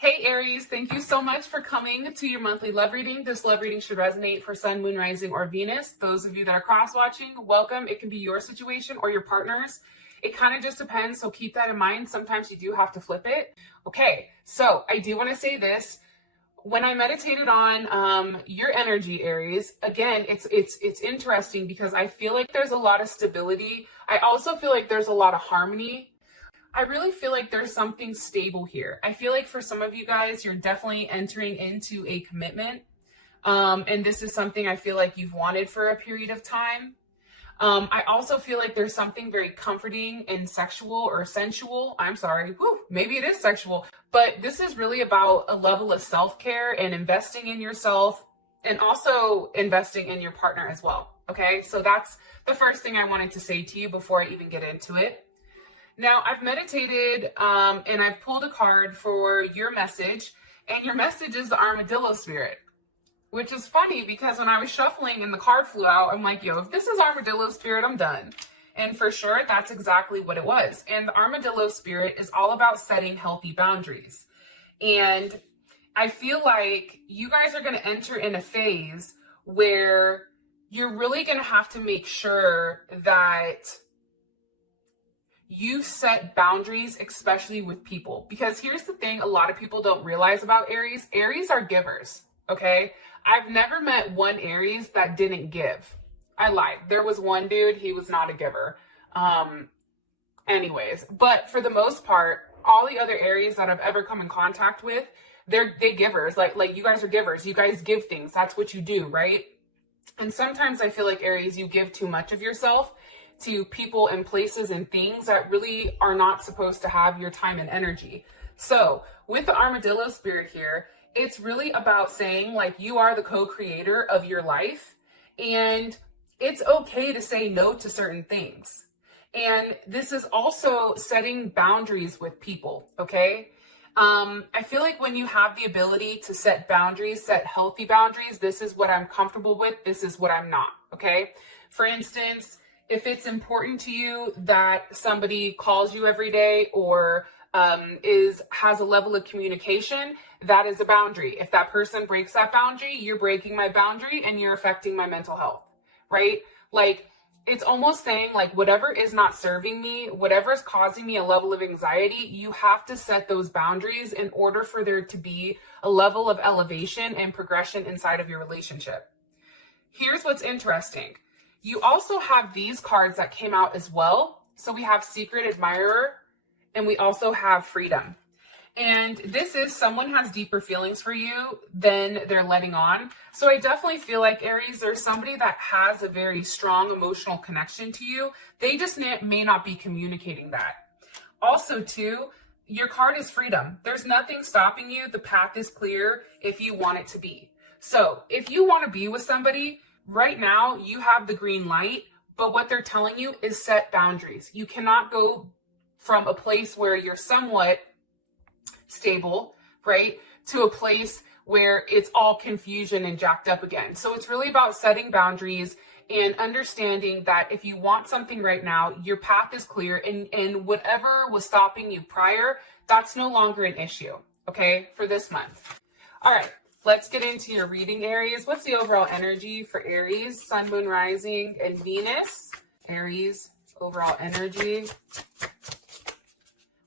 Hey Aries, thank you so much for coming to your monthly love reading. This love reading should resonate for Sun, Moon, Rising, or Venus. Those of you that are cross-watching, welcome. It can be your situation or your partner's. It kind of just depends, so keep that in mind. Sometimes you do have to flip it. Okay, so I do want to say this. When I meditated on your energy, Aries, again, it's interesting because I feel like there's a lot of stability. I also feel like there's a lot of harmony. I really feel like there's something stable here. I feel like for some of you guys, you're definitely entering into a commitment. And this is something I feel like you've wanted for a period of time. I also feel like there's something very comforting and sexual or sensual. I'm sorry. Maybe it is sexual, but this is really about a level of self-care and investing in yourself and also investing in your partner as well. Okay. So that's the first thing I wanted to say to you before I even get into it. Now, I've meditated and I've pulled a card for your message, and your message is the Armadillo Spirit, which is funny because when I was shuffling and the card flew out, I'm like, yo, if this is Armadillo Spirit, I'm done. And for sure, that's exactly what it was. And the Armadillo Spirit is all about setting healthy boundaries. And I feel like you guys are going to enter in a phase where you're really going to have to make sure that you set boundaries, especially with people. Because here's the thing a lot of people don't realize about Aries. Aries are givers, okay? I've never met one Aries that didn't give. I lied. There was one dude, he was not a giver. Anyways, but for the most part, all the other Aries that I've ever come in contact with, they're givers. Like you guys are givers. You guys give things. That's what you do, right? And sometimes I feel like Aries, you give too much of yourself to people and places and things that really are not supposed to have your time and energy. So with the Armadillo Spirit here, it's really about saying like you are the co-creator of your life, and it's okay to say no to certain things. And this is also setting boundaries with people, okay? I feel like when you have the ability to set boundaries, set healthy boundaries, this is what I'm comfortable with, this is what I'm not, okay? For instance, if it's important to you that somebody calls you every day or has a level of communication, that is a boundary. If that person breaks that boundary, you're breaking my boundary and you're affecting my mental health, right? Like, it's almost saying like whatever is not serving me, whatever is causing me a level of anxiety, you have to set those boundaries in order for there to be a level of elevation and progression inside of your relationship. Here's what's interesting. You also have these cards that came out as well. So we have Secret Admirer and we also have Freedom. And this is someone has deeper feelings for you than they're letting on. So I definitely feel like Aries, there's somebody that has a very strong emotional connection to you. They just may not be communicating that. Also too, your card is freedom. There's nothing stopping you. The path is clear if you want it to be. So if you want to be with somebody, right now, you have the green light, but what they're telling you is set boundaries. You cannot go from a place where you're somewhat stable, right, to a place where it's all confusion and jacked up again. So it's really about setting boundaries and understanding that if you want something right now, your path is clear, and whatever was stopping you prior, that's no longer an issue, okay, for this month. All right. Let's get into your reading, Aries. What's the overall energy for Aries, Sun, Moon, Rising, and Venus? Aries, overall energy.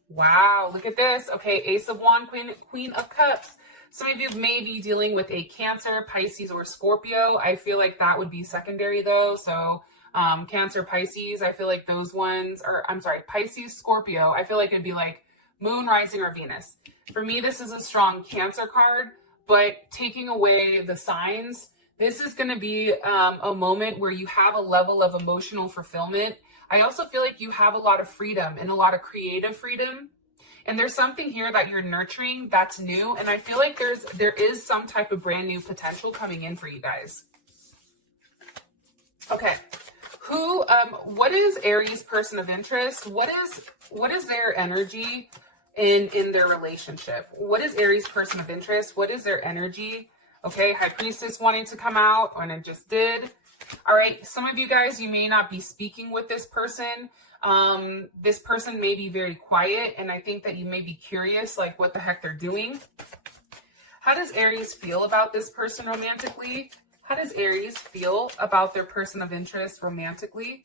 Wow, look at this. Okay, Ace of Wands, Queen of Cups. Some of you may be dealing with a Cancer, Pisces, or Scorpio. I feel like that would be secondary though. So Cancer, Pisces, I feel like those ones are, I'm sorry, Pisces, Scorpio. I feel like it'd be like Moon, Rising, or Venus. For me, this is a strong Cancer card. But taking away the signs, this is going to be a moment where you have a level of emotional fulfillment. I also feel like you have a lot of freedom and a lot of creative freedom. And there's something here that you're nurturing that's new. And I feel like there is some type of brand new potential coming in for you guys. Okay. What is Aries person of interest? What is their energy in their relationship? What is Aries person of interest? What is their energy? Okay, High Priestess wanting to come out, and it just did. All right, some of you guys, you may not be speaking with this person. This person may be very quiet, and I think that you may be curious, like what the heck they're doing. How does Aries feel about this person romantically? How does Aries feel about their person of interest romantically?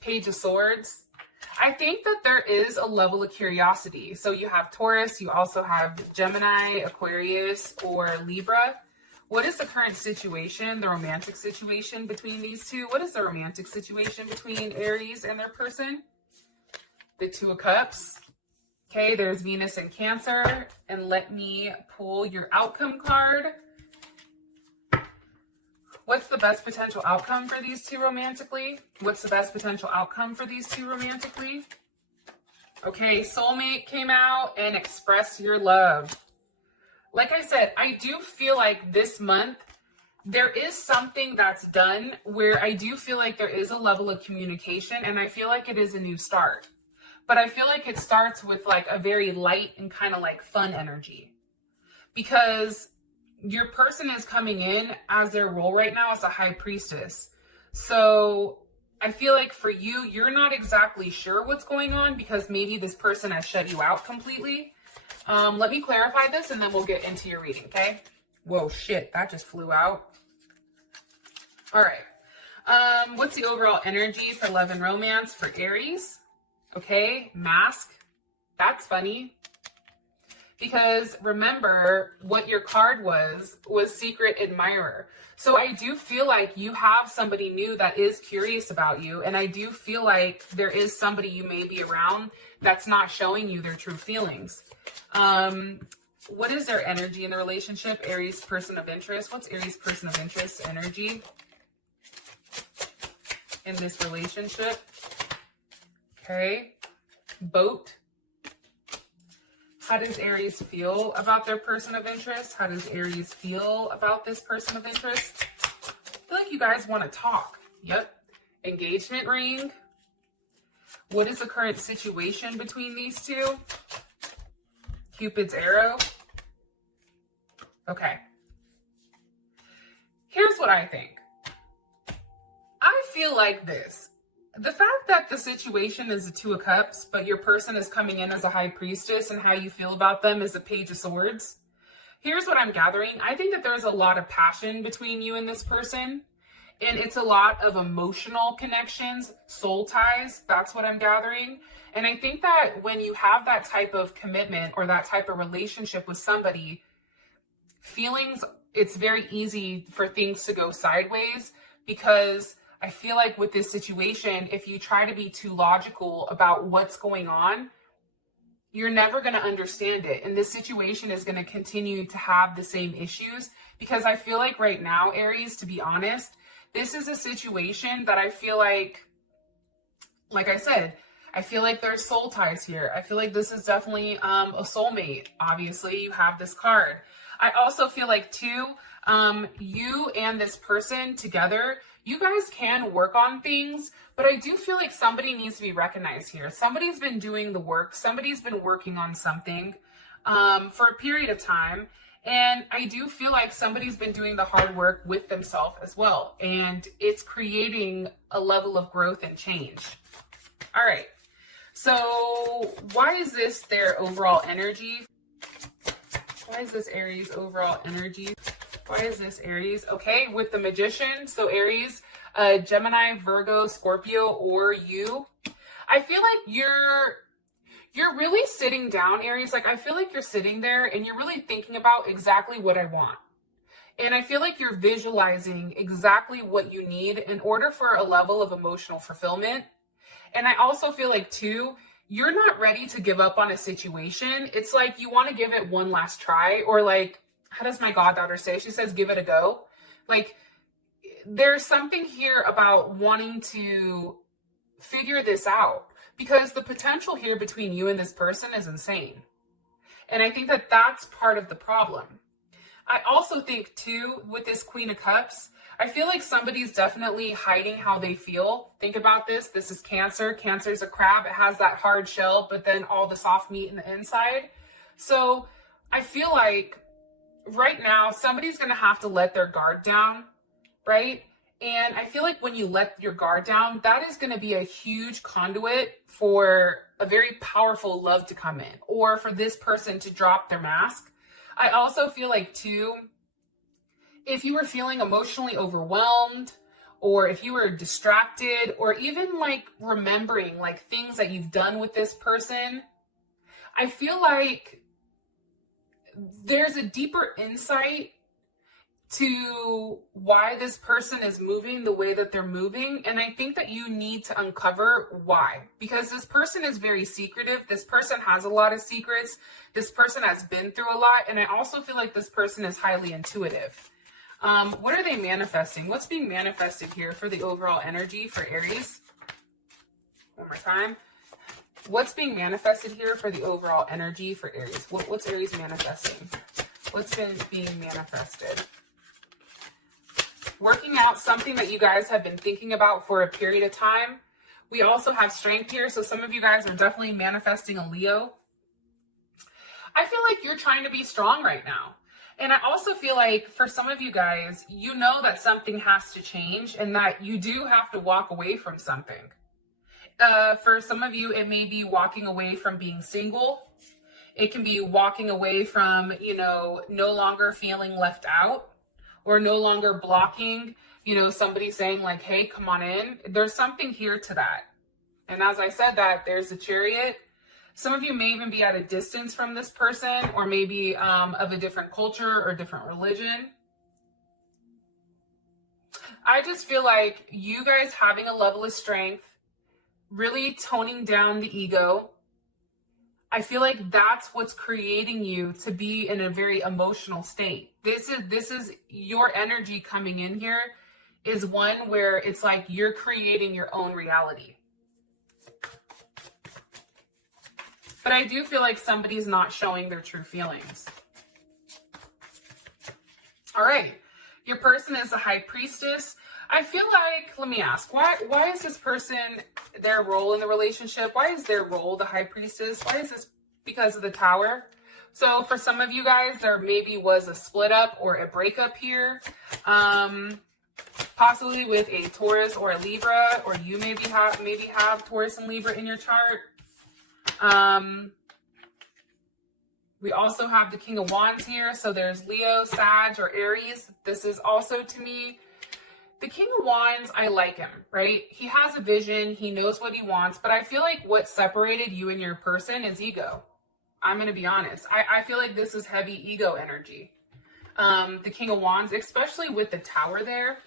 Page of Swords. I think that there is a level of curiosity. So you have Taurus, you also have Gemini, Aquarius, or Libra. What is the current situation, the romantic situation between these two? What is the romantic situation between Aries and their person? The Two of Cups. Okay, there's Venus and Cancer. And let me pull your outcome card. What's the best potential outcome for these two romantically? What's the best potential outcome for these two romantically? Okay, soulmate came out and express your love. Like I said, I do feel like this month, there is something that's done where I do feel like there is a level of communication, and I feel like it is a new start. But I feel like it starts with like a very light and kind of like fun energy. Because your person is coming in as their role right now as a high priestess. So I feel like for you, you're not exactly sure what's going on because maybe this person has shut you out completely. Let me clarify this and then we'll get into your reading, okay? Whoa, shit, that just flew out. All right. What's the overall energy for love and romance for Aries? Okay, Mask. That's funny. Because remember, what your card was Secret Admirer. So I do feel like you have somebody new that is curious about you. And I do feel like there is somebody you may be around that's not showing you their true feelings. What is their energy in the relationship? Aries person of interest. What's Aries person of interest energy in this relationship? Okay. Boat. How does Aries feel about their person of interest? How does Aries feel about this person of interest? I feel like you guys want to talk. Yep. Engagement ring. What is the current situation between these two? Cupid's arrow. Okay. Here's what I think. I feel like this. The fact that the situation is the Two of Cups, but your person is coming in as a high priestess and how you feel about them is the Page of Swords. Here's what I'm gathering. I think that there's a lot of passion between you and this person. And it's a lot of emotional connections, soul ties. That's what I'm gathering. And I think that when you have that type of commitment or that type of relationship with somebody, feelings, it's very easy for things to go sideways because I feel like with this situation, if you try to be too logical about what's going on, you're never going to understand it. And this situation is going to continue to have the same issues because I feel like right now, Aries, to be honest, this is a situation that I feel like I said, I feel like there's soul ties here. I feel like this is definitely a soulmate. Obviously, you have this card. I also feel like too, you and this person together, you guys can work on things, but I do feel like somebody needs to be recognized here. Somebody's been doing the work. Somebody's been working on something for a period of time. And I do feel like somebody's been doing the hard work with themselves as well. And it's creating a level of growth and change. All right. So why is this their overall energy? Why is this Aries overall energy? Why is this Aries? Okay, with the Magician. So Aries, Gemini, Virgo, Scorpio, or you. I feel like you're really sitting down, Aries. Like, I feel like you're sitting there and you're really thinking about exactly what I want. And I feel like you're visualizing exactly what you need in order for a level of emotional fulfillment. And I also feel like, too, you're not ready to give up on a situation. It's like you want to give it one last try, or like, how does my goddaughter say? She says, give it a go. Like, there's something here about wanting to figure this out because the potential here between you and this person is insane. And I think that that's part of the problem. I also think too, with this Queen of Cups, I feel like somebody's definitely hiding how they feel. Think about this. This is Cancer. Cancer's a crab. It has that hard shell, but then all the soft meat in the inside. So I feel like right now, somebody's going to have to let their guard down, right? And I feel like when you let your guard down, that is going to be a huge conduit for a very powerful love to come in, or for this person to drop their mask. I also feel like too, if you were feeling emotionally overwhelmed, or if you were distracted, or even like remembering like things that you've done with this person, I feel like there's a deeper insight to why this person is moving the way that they're moving. And I think that you need to uncover why, because this person is very secretive. This person has a lot of secrets. This person has been through a lot. And I also feel like this person is highly intuitive. What are they manifesting? What's being manifested here for the overall energy for Aries? One more time. What's being manifested here for the overall energy for Aries? What's Aries manifesting? What's been being manifested? Working out something that you guys have been thinking about for a period of time. We also have strength here. So some of you guys are definitely manifesting a Leo. I feel like you're trying to be strong right now. And I also feel like for some of you guys, you know that something has to change and that you do have to walk away from something. For some of you, it may be walking away from being single. It can be walking away from, you know, no longer feeling left out, or no longer blocking, you know, somebody saying like, hey, come on in. There's something here to that. And as I said that, there's a Chariot. Some of you may even be at a distance from this person, or maybe of a different culture or different religion. I just feel like you guys having a level of strength, really toning down the ego. I feel like that's what's creating you to be in a very emotional state. This is your energy coming in here is one where it's like you're creating your own reality. But I do feel like somebody's not showing their true feelings. All right. Your person is the High Priestess. I feel like, let me ask, why is this person, their role in the relationship, why is their role the High Priestess? Why is this? Because of the Tower. So for some of you guys, there maybe was a split up or a breakup here. Possibly with a Taurus or a Libra, or you maybe have Taurus and Libra in your chart. We also have the King of Wands here. So there's Leo, Sag, or Aries. This is also, to me, the King of Wands. I like him, right? He has a vision. He knows what he wants. But I feel like what separated you and your person is ego. I'm going to be honest. I feel like this is heavy ego energy. The King of Wands, especially with the Tower there.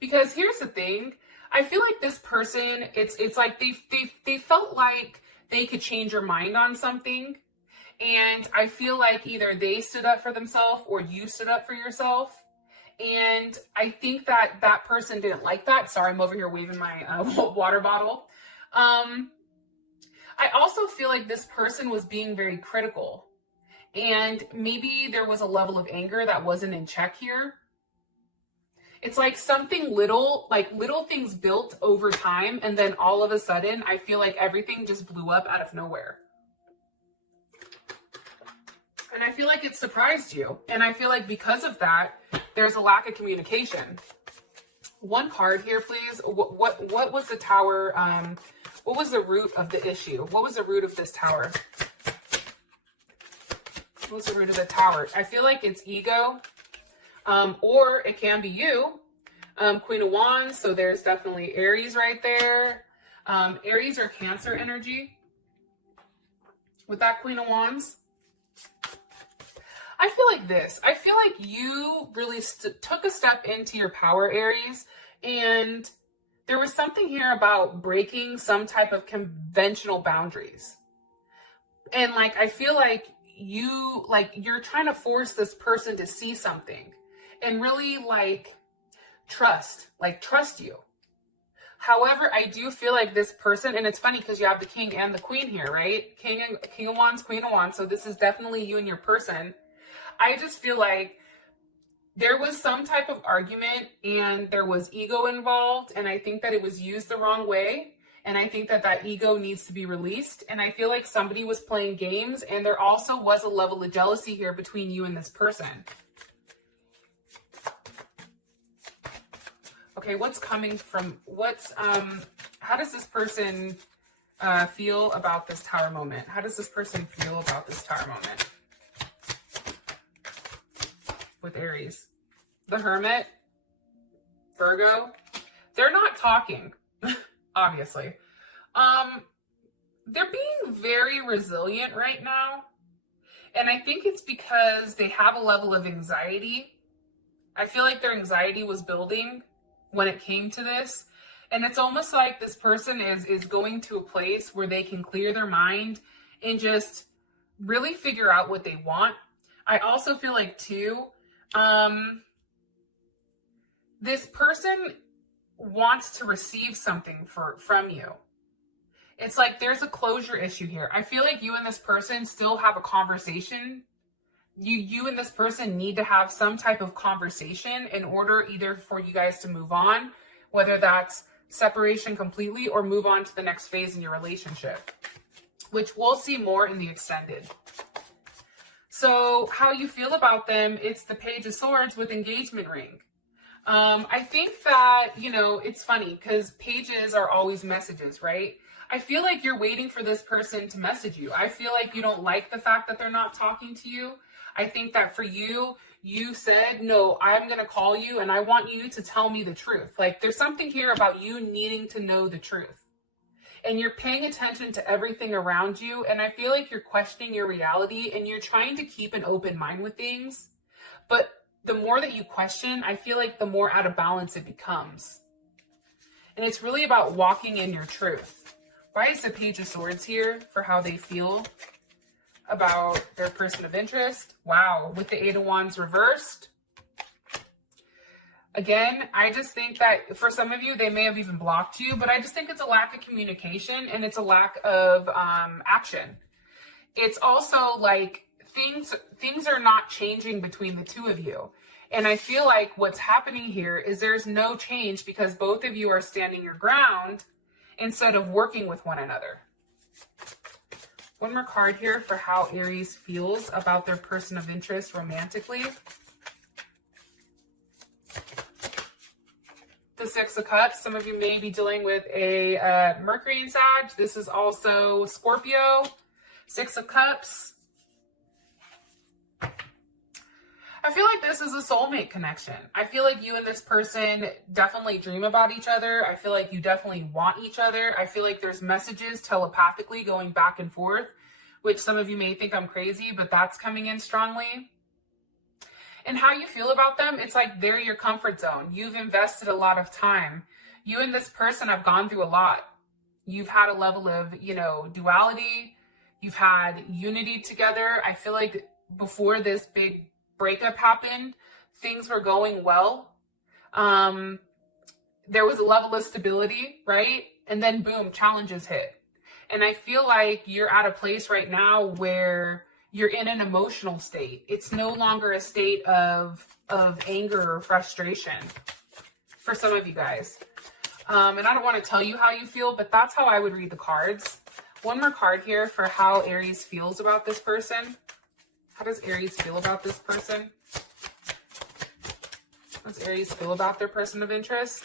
Because here's the thing. I feel like this person, it's like they felt like they could change your mind on something. And I feel like either they stood up for themselves or you stood up for yourself. And I think that that person didn't like that. Sorry, I'm over here waving my water bottle. I also feel like this person was being very critical. And maybe there was a level of anger that wasn't in check here. It's like something little things built over time. And then all of a sudden, I feel like everything just blew up out of nowhere. And I feel like it surprised you. And I feel like because of that, there's a lack of communication. One card here, please. What was the Tower? What was the root of the issue? What was the root of this Tower? What was the root of the Tower? I feel like it's ego. Or it can be you. Queen of Wands. So there's definitely Aries right there. Aries or Cancer energy. With that Queen of Wands. I feel like this. I feel like you really took a step into your power, Aries, and there was something here about breaking some type of conventional boundaries. And like, I feel like you're trying to force this person to see something and really trust you. However, I do feel like this person, and it's funny because you have the King and the Queen here, right? King of Wands, Queen of Wands. So this is definitely you and your person. I just feel like there was some type of argument and there was ego involved. And I think that it was used the wrong way. And I think that that ego needs to be released. And I feel like somebody was playing games. And there also was a level of jealousy here between you and this person. Okay, what's coming from, how does this person feel about this Tower moment? How does this person feel about this Tower moment with Aries? The Hermit, Virgo, they're not talking, obviously. They're being very resilient right now. And I think it's because they have a level of anxiety. I feel like their anxiety was building when it came to this. And it's almost like this person is going to a place where they can clear their mind and just really figure out what they want. I also feel like too, this person wants to receive something from you. It's like there's a closure issue here. I feel like you and this person still have a conversation. You and this person need to have some type of conversation in order either for you guys to move on, whether that's separation completely or move on to the next phase in your relationship, which we'll see more in the extended. So how you feel about them, it's the Page of Swords with engagement ring. I think that, you know, it's funny because pages are always messages, right? I feel like you're waiting for this person to message you. I feel like you don't like the fact that they're not talking to you. I think that for you, you said, no, I'm going to call you and I want you to tell me the truth. Like there's something here about you needing to know the truth. And you're paying attention to everything around you. And I feel like you're questioning your reality and you're trying to keep an open mind with things. But the more that you question, I feel like the more out of balance it becomes. And it's really about walking in your truth. Why is the Page of Swords here for how they feel about their person of interest? Wow, with the Eight of Wands reversed. Again, I just think that for some of you, they may have even blocked you, but I just think it's a lack of communication and it's a lack of action. It's also like things are not changing between the two of you. And I feel like what's happening here is there's no change because both of you are standing your ground instead of working with one another. One more card here for how Aries feels about their person of interest romantically. The Six of Cups. Some of you may be dealing with a Mercury in Sag. This is also Scorpio. Six of Cups. I feel like this is a soulmate connection. I feel like you and this person definitely dream about each other. I feel like you definitely want each other. I feel like there's messages telepathically going back and forth, which some of you may think I'm crazy, but that's coming in strongly. And how you feel about them, it's like they're your comfort zone. You've invested a lot of time. You and this person have gone through a lot. You've had a level of, you know, duality. You've had unity together. I feel like before this big breakup happened, things were going well. There was a level of stability, right? And then boom, challenges hit. And I feel like you're at a place right now where you're in an emotional state. It's no longer a state of anger or frustration for some of you guys. And I don't want to tell you how you feel, but that's how I would read the cards. One more card here for how Aries feels about this person. How does Aries feel about this person? How does Aries feel about their person of interest?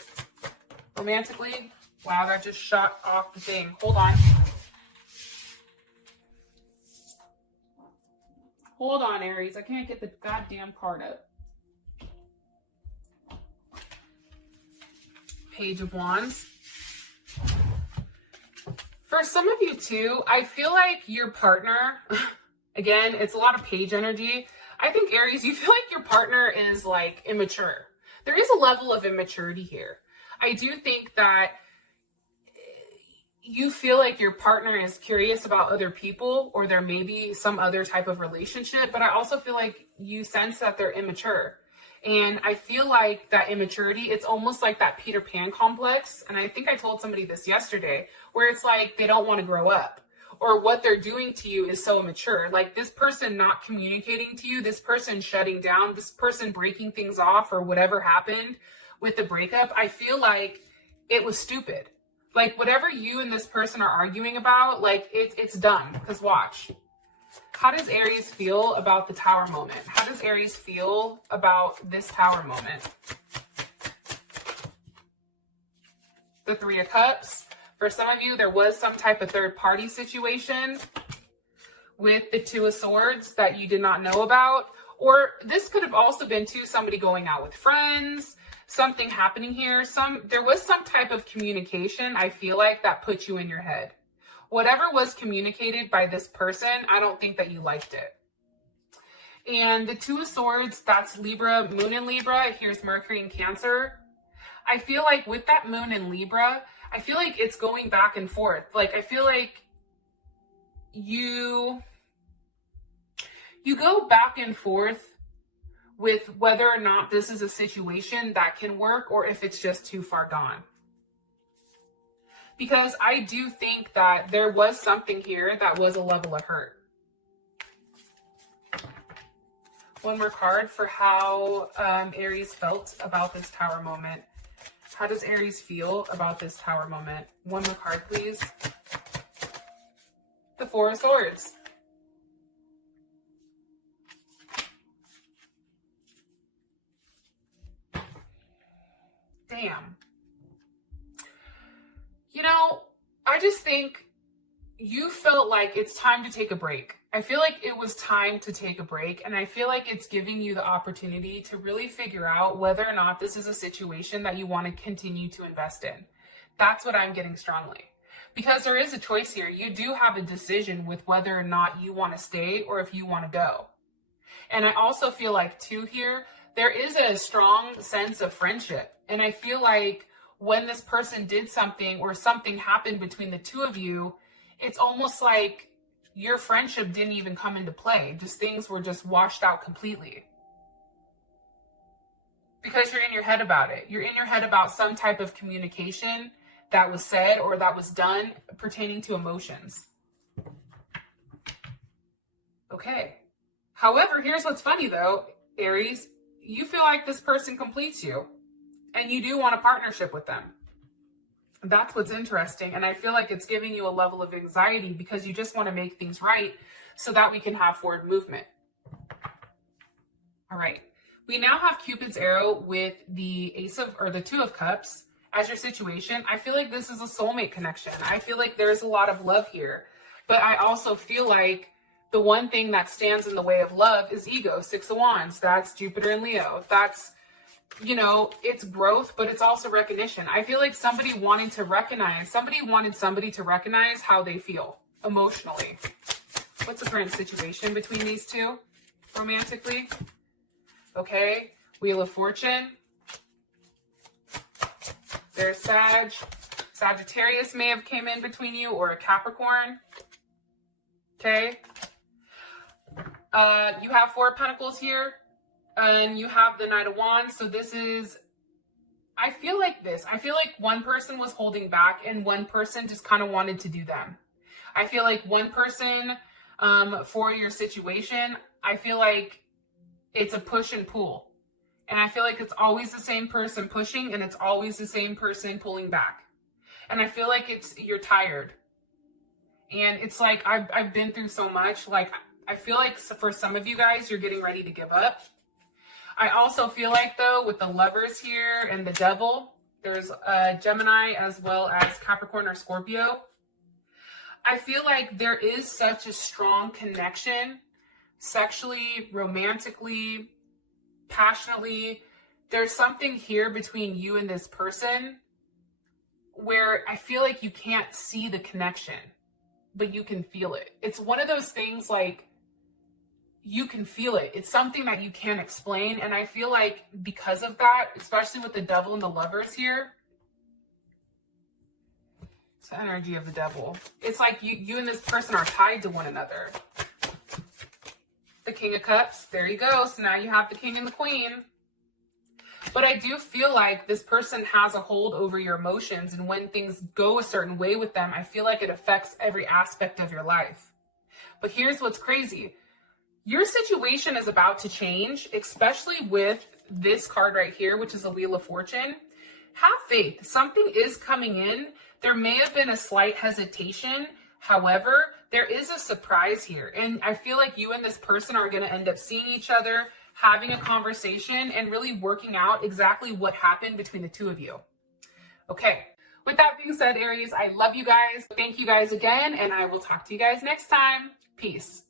Romantically? Wow, that just shot off the thing. Hold on. Hold on, Aries. I can't get the goddamn card up. Page of Wands. For some of you too, I feel like your partner... Again, it's a lot of page energy. I think Aries, you feel like your partner is like immature. There is a level of immaturity here. I do think that you feel like your partner is curious about other people or there may be some other type of relationship, but I also feel like you sense that they're immature. And I feel like that immaturity, it's almost like that Peter Pan complex. And I think I told somebody this yesterday, where it's like they don't want to grow up. Or what they're doing to you is so immature. Like this person not communicating to you, this person shutting down, this person breaking things off or whatever happened with the breakup, I feel like it was stupid. Like whatever you and this person are arguing about, like it's done. Because watch. How does Aries feel about the Tower moment? How does Aries feel about this Tower moment? the Three of Cups. For some of you, there was some type of third party situation with the Two of Swords that you did not know about. Or this could have also been too somebody going out with friends, something happening here. There was some type of communication, I feel like, that put you in your head. Whatever was communicated by this person, I don't think that you liked it. And the Two of Swords, that's Libra, Moon in Libra. Here's Mercury in Cancer. I feel like with that Moon in Libra, I feel like it's going back and forth. Like, I feel like you go back and forth with whether or not this is a situation that can work or if it's just too far gone. Because I do think that there was something here that was a level of hurt. One more card for how Aries felt about this Tower moment. How does Aries feel about this Tower moment? One more card, please. The Four of Swords. Damn. You know, I just think you felt like it's time to take a break. I feel like it was time to take a break, and I feel like it's giving you the opportunity to really figure out whether or not this is a situation that you want to continue to invest in. That's what I'm getting strongly. Because there is a choice here. You do have a decision with whether or not you want to stay or if you want to go. And I also feel like, too, here, there is a strong sense of friendship. And I feel like when this person did something or something happened between the two of you, it's almost like your friendship didn't even come into play. Just things were just washed out completely. Because you're in your head about it. You're in your head about some type of communication that was said or that was done pertaining to emotions. Okay. However, here's what's funny though, Aries. You feel like this person completes you. And you do want a partnership with them. That's what's interesting. And I feel like it's giving you a level of anxiety because you just want to make things right so that we can have forward movement. All right. We now have Cupid's arrow with the the Two of Cups as your situation. I feel like this is a soulmate connection. I feel like there's a lot of love here. But I also feel like the one thing that stands in the way of love is ego. Six of Wands. That's Jupiter and Leo. That's, you know, it's growth, but it's also recognition. I feel like somebody wanted somebody to recognize how they feel emotionally. What's the current situation between these two romantically? Okay, Wheel of Fortune. There's Sagittarius may have came in between you, or a Capricorn. Okay. You have Four of Pentacles here. And you have the Knight of Wands. So this is, I feel like one person was holding back and one person just kind of wanted to do them. I feel like one person, for your situation, I feel like it's a push and pull. And I feel like it's always the same person pushing and it's always the same person pulling back. And I feel like you're tired. And it's like, I've been through so much. Like, I feel like for some of you guys, you're getting ready to give up. I also feel like, though, with the Lovers here and the Devil, there's Gemini as well as Capricorn or Scorpio. I feel like there is such a strong connection, sexually, romantically, passionately. There's something here between you and this person where I feel like you can't see the connection, but you can feel it. It's one of those things like, you can feel it. It's something that you can't explain. And I feel like because of that, especially with the Devil and the Lovers here, it's the energy of the Devil. It's like you and this person are tied to one another. The King of Cups, there you go. So now you have the King and the Queen. But I do feel like this person has a hold over your emotions. And when things go a certain way with them, I feel like it affects every aspect of your life. But here's what's crazy. Your situation is about to change, especially with this card right here, which is a Wheel of Fortune. Have faith. Something is coming in. There may have been a slight hesitation. However, there is a surprise here. And I feel like you and this person are going to end up seeing each other, having a conversation, and really working out exactly what happened between the two of you. Okay. With that being said, Aries, I love you guys. Thank you guys again, and I will talk to you guys next time. Peace.